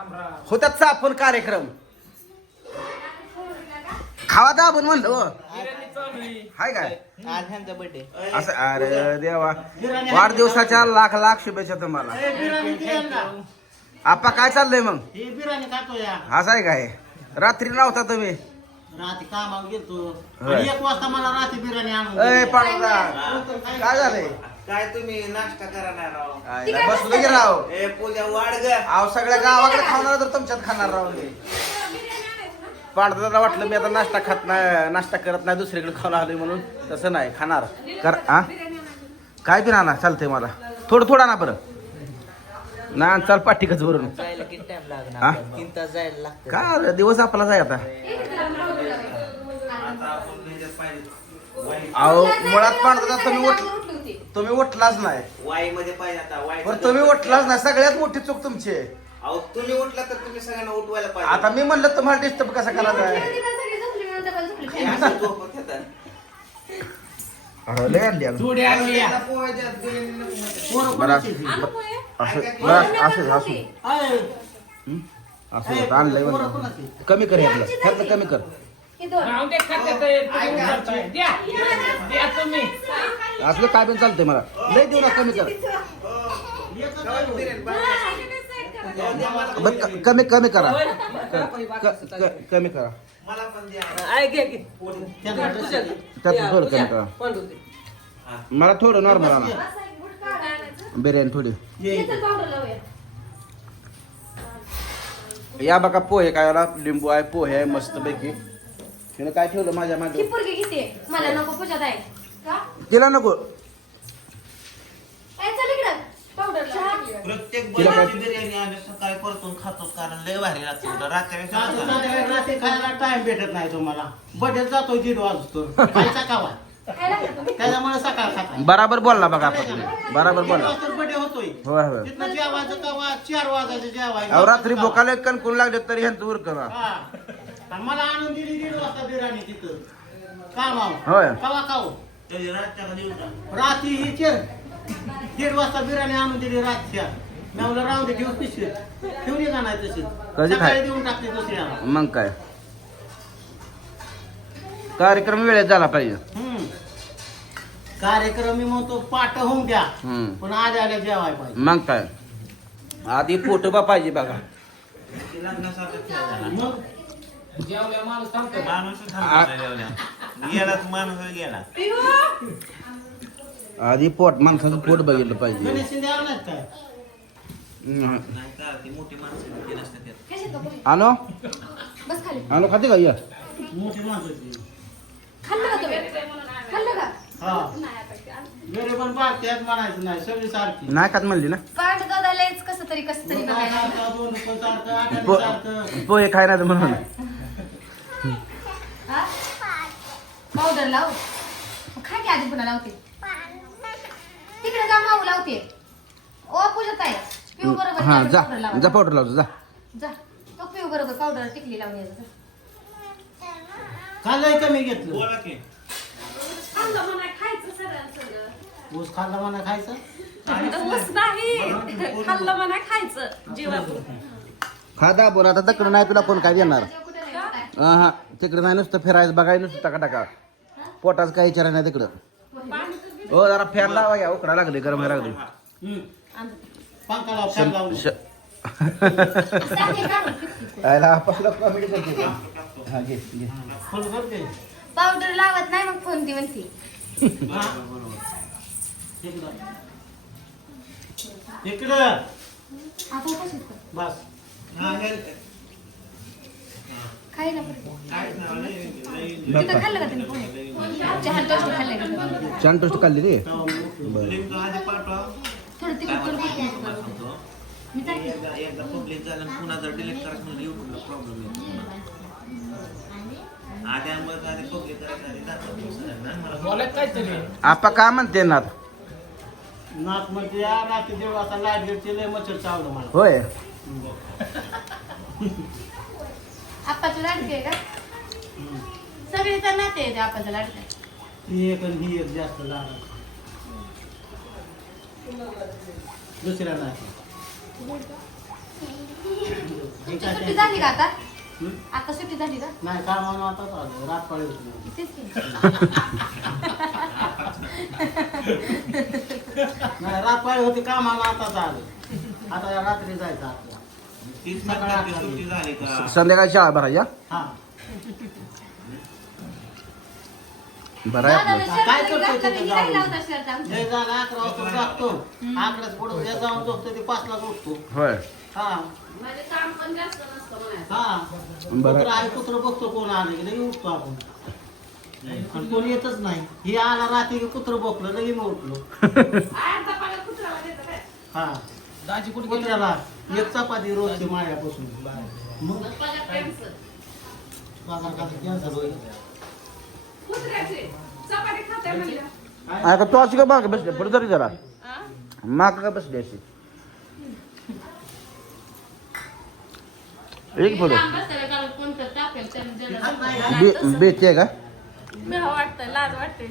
होत्यात चापून कार्यक्रम. खावा दाबून म्हणलं हो. हाय काय? बर्थडे असं अरे देवा. वाढदिवसाच्या लाख लाख शुभेच्छा तुम्हाला. आपा काय चाललंय मग? हे असं आहे काय? रात्री नव्हता तुम्ही? रात्री कामाला गेलतो. एक वाजता मला रात्री बिर्याणी आणून काय झालंय? काय तुम्ही नाश्ता करा नाही राव? काय बसलो की राव. ए पूजा वाढ ग. अहो सगळ्या गावाकडे खाणार तर तुमच्यात खाणार राव मी. पांडुराला वाटलं मी आता नाश्ता खात नाही नाश्ता करत नाही दुसरीकडे खाऊन आलोय म्हणून. तसं नाही खाणार. कर हा काय बी ना चालतंय मला. थोडं थोडं ना बरं. ना चाल पाठीकच भरून जायला किती टाइम लागणार हा? आपल्याला? तीन तास जायला लागतं. काय रे, दिवस आपला जाय आता. अहो मुळात पांढरा तुम्ही उठ तुम्ही उठलाच नाही. वाई मध्ये पाहिजे आता वाई बरं तुम्ही उठलाच नाही सगळ्यात मोठी चूक तुमची आहे. अहो तुम्ही उठला तर तुम्ही सगळ्यांना उठवायला पाहिजे. आता मी म्हणलं तुम्हाला डिस्टर्ब कसा करायचा आहे? हे असं झोपत होतं. अरे, लय आणली अगं. थोडी आणली या. पोहायच्यात बिर्याणी नको म्हणते. पोरं बरं कोणाची? ती? असं बरं असं असं अय, असं अय, होतं, आणलंय पोरं म्हणलं. कोणाची? कमी कर ह्यातलं ह्यातलं कमी कर. असलं काय पण चालतंय मला. लय देऊ ना कमी कर. आहे. बरं, क- कमी कमी करा. क- क- क- कमी करा. मला पण द्या. त्यांना ड्रेस- त्यात थोडं कमी करा. मला थोडं नॉर्मल आणा. बिर्याणी थोडी. ये. या बघा पोहे काय आला लिंबू आहे पोहे आहे मस्त पैकी तिने काय ठेवलं माझ्या ही मागे पोरगी किती मला नको पूजात आहे. का? तिला नको. काय चाल इकडं. पावडर प्रत्येक तिला काय- बर्थडेची बिर्याणी आम्ही सकाळी परतून खातो कारण लय भारी लागते. रात्री रात्री संध्याकाळी रात्री खायला टाइम भेटत नाही तुम्हाला. बड्यात जातो दीड वाजतो खायचा कावा काय लागलं तुम्ही? त्याच्यामुळे सकाळ खाता बराबर बोलला बघा आपण. बराबर बोलला. बड्डे होतोय. होय होय. तिथनं जेवायचं कावा चार वाजायचं जेवायचं. अहो रात्री भोकाले कणकून लागले तरी ह्यांचं उर करा हा. आणि मला आणून दिली दीड वाजता बिर्याणी तिथं. होय. कवा खाऊ? त्याची रातच्या कधी उठा रात्री ही चेर दीड वाजता बिर्याणी आणून दिली रातच्या. मी म्हणलं राहून दे ठेवली का नाही तशी कधी खाय- सकाळी देऊन दुसऱ्या मग काय? कार्यक्रम वेळेत झाला पाहिजे. हम्म. कार्यक्रम मी म्हणतो पाठ होऊन द्या. हम्म. पण आल्या आल्या जेवाय पाहिजे. मग काय? आधी फोटोबा पाहिजे बघा. ते लग्नासारखं खेळ झाला. मग? माणूस थांबतो. नाही जेवल्या. गेलाच माणूस गेला. आधी पोट माणसाचं पोट बघितलं पाहिजे. गणेश शिंदे आणत काय हम्म. नाही. का ती मोठी माणसं ते नसतात त्यात. कशात नको? आणो बस खाली. आणो खाते का? या. मोठी माणसं ती. खाल्लं का तुम्ही? खाल्लं का? हा. घरी पण बारक्यात म्हणायचं नाही सगळी सारखी. नाही खात म्हणली ना? कसं तरी कसं तरी. सारखं, दोन रुपये सारखं, पो-. पोहे खाय ना म्हणून हा? पावडर लाव. मग खा की आधी पुन्हा लावते. तिकडे जा माऊ लावते. ओ पूजत आहे पिऊ बरोबर हा जा. लावा. जा पावडर लावतो जा. जा. तो पिऊ बरोबर पावडर टिकली लावून यायचं कमी घेतलं? बोला की. ऊस खाल्ला म्हणा खायचं? ऊस नाही. खाल्लं म्हणा खायचं जीवातून खा दाबून आता तिकडं नाही तुला कोण काय देणार? हा हा तिकडे नाही नुसतं फिरायचं बघायचं नुसतं टाका टाका पोटाच काही विचारायचं नाही तिकडं. हो जरा फॅन लावा या उकडा लागले गरम व्हायला लागले. पंखा लाव फॅन? हा, पावडर लावत नाही मग फोन ती म्हणते. इकडं. बस. नाही, तिथं. खाल्लं का तुम्ही चहा टोस्ट छान टोस्ट काढली रे बरं थोडं काय तिखट. मी टाकते. एकदा पब्लिक झालं आणि पुन्हा जर डिलीट करायचं म्हणलं युट्यूबला प्रॉब्लेम येतो आधी आम्हाला आधी पब्लिक करायचं आधी दाखवतो सगळ्यांना. मला आपा का म्हणते ना नाकमध्ये या रात्री लाइट गेली लय मच्छर चावलं मला होय लाडके आहे का सगळीचा नाते आहे ते आप्पाचं लाडके ती एक आणि ही एक जास्त लागत दुसऱ्या नाही तुमची सुट्टी झाली का आता? हं? आता सुट्टी झाली का? नाही कामानं आता चालू रात पाळी होती तेच की. नाही रात पाळी होती कामानं आता चालू आता रात्री जायचं आपल्याला. तीस तारखेची सुट्टी झाली का? संध्याकाळी शाळा भरायच्या हा. बरं आहे. आपलं काय तरी करतो घातला तिथं नाही, नाही जाऊन? लावता शर्ट आमचं. जे झालं अकरा वाजता जागतो अकराच पुढे जे जाऊन झोपतो ते पाचला उठतो होय. हा. म्हणजे काम पण जास्त नसतं म्हणायचं. हा. बरं. कुत्र आहे कुत्र बघतो कोण आलं की लगे उठतो आपण. आणि कोण येतच नाही. ही आला रात्री की कुत्र बघलं लगे मी उठलो. हा. दाजी कुठे कुत्र्याला एक चपाती रोजची माळ्यापासून मग? पगार त्यांचं. पगार का कॅन्सल होईल कुत्र्याचे चपाती खाते म्हणल्या आहे का तू अशी का माग बसले? पुढे तरी जरा. हा? माग का बसली अशी? एक पुढे. लांब बसताना कारण कोणतं टाकेल त्यानं जरा- बे बेती आहे का? लाज वाटते?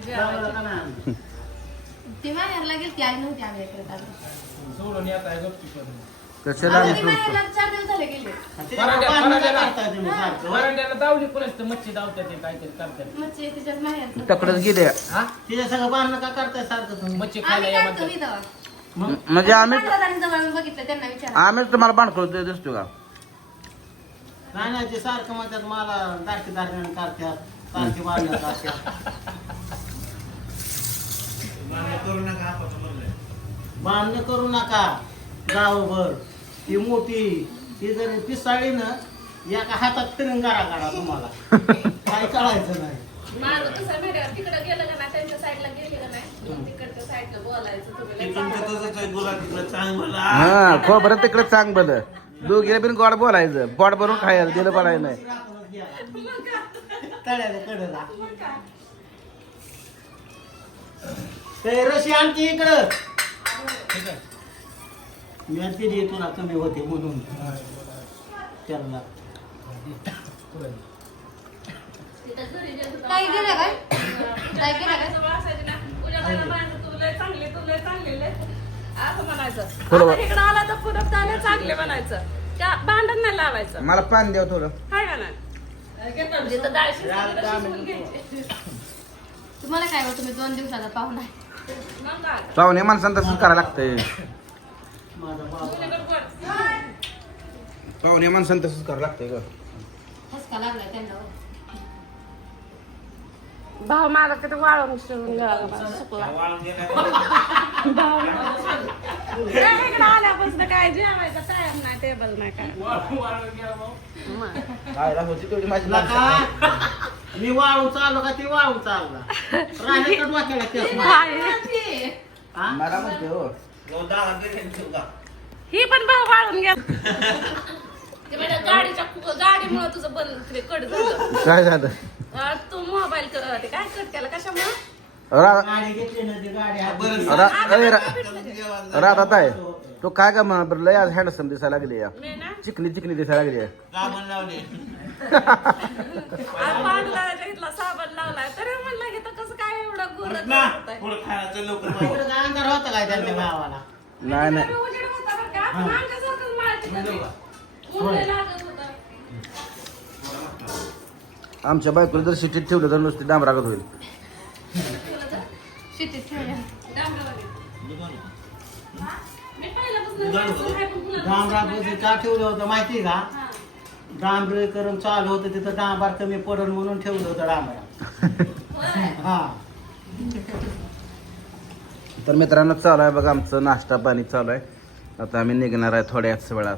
ती आई नव्हती आम्ही. सोडून येत आहे कशाला आता आणि ती माहेरला चार दिवस झाले गेले? वरांड्याला दावली कोणच मच्छी दावतात ते काहीतरी करतात. मच्छी तिच्यात माहेरचं. तकडच गेले. हा? तिच्या सगळं बांधणं का करताय सारखं तुम्ही? मच्छी खायला आम्ही या काढतो म्हणतात. मी तेव्हा. मग? म्हणजे आम्ही पांडुरंगाने जवळ येऊन बघितलं त्यांना विचारा. आम्हीच तुम्हाला बांधकळ दिसतो का? नाही नाही ते सारखं म्हणतात मला दारण्यानं दारकी बांधणं बांधणं करू नका. गावभर. ती मोठी ती जर पिसाळी ना एका हातात तिरंगारा काढा तुम्हाला. काय कळायचं नाही. आहे का? तिकडं गेलं का नाही? त्यांच्या साईडला गेले का नाही? तिकडच्या साईडला बोलायचं तुम्ही लय चांगलं. हा खोबरं तिकडे चांग बल दोघीला बिन गोड बोलायचं. पोट भरून खायला दिलं पडायला नाही. तळ्याला कडला. ते रशी आणखी इकडं. ठीक आहे मी आणखी दे तुला कमी होते म्हणून. त्याला तिथं घरी जे होतं- काय? गेलं काय काय? गेलं काय माझ्याजवळ असायची ना, "पूजा मला माहिती, तू लय चांगली तू लय चांगली लय असं म्हणायचं बरोबर. आता इकडं आला तर चांगले म्हणायचं. त्या भांडण नाही लावायचं. मला पान द्या थोडं. हाय का नाही जिथं डाळ शिजली तर शिजवून घ्यायची. तुम्हाला काय हो तुम्ही दोन दिवसाचा पाहुणा काय पाहुणे माणसानं तसंच करायला लागतंय. पाहुणे माणसानं तसंच करायला लागतंय ग ठसका लागलाय त्यांना हो. भाव मला किती वाळून शिवून घ्यावा मला सुकला वाळून गेला त्या इकडं आल्यापासून काय जेवायचं टाइम नाही टेबल नाही काय वाळून गेला भाऊ मग. खायला होती तेवढी माझी माणसं. नका मी वाळू चालू का ते वाळू चालला राहिलं तर वाक्याला केस मार. हाय. हा? मला म्हणते हो ही पण भाव वाळून घ्या ते म्हणजे गाडीच्या गाडीमुळे तुझं बंद झालं. काय झालं? तू मोबाईल काय कट केला? कशामुळे? रा गाडी घेतली ना ती गाडी हात. बरं. घेतली. रा- अय, रा- राधात आहे तू काय का म्हणा बरं लय आज हँडसम दिसायला लागली या. मी ना? चिकनी चिकनी दिसायला लागली आहे. तरी तर लवकर. काय अंधार होता काय त्यांच्या गावाला नाही नाही. उजेड होता बरं का? पण आमच्यासारखंच माळाची कमी. ऊन लय लागत होतं. आमच्या बायकोला जर सिटीत ठेवलं तर नुसती डांबरागत होईल. शेतीत ठेवल्या. डांबरावाली. मी पहिल्यापासून जायचं नाही, पण तुला डांबरामध्ये का ठेवलं होतं माहिती का? हा. डांबरीकरण चालू होतं तिथं डांबार कमी पडल म्हणून ठेवलं होतं डांबरा. होय. हा. तर मित्रांनो चालू आहे बघा आमचं नाश्ता पाणी चालू आहे. आता आम्ही निघणार आहे थोड्याच वेळात.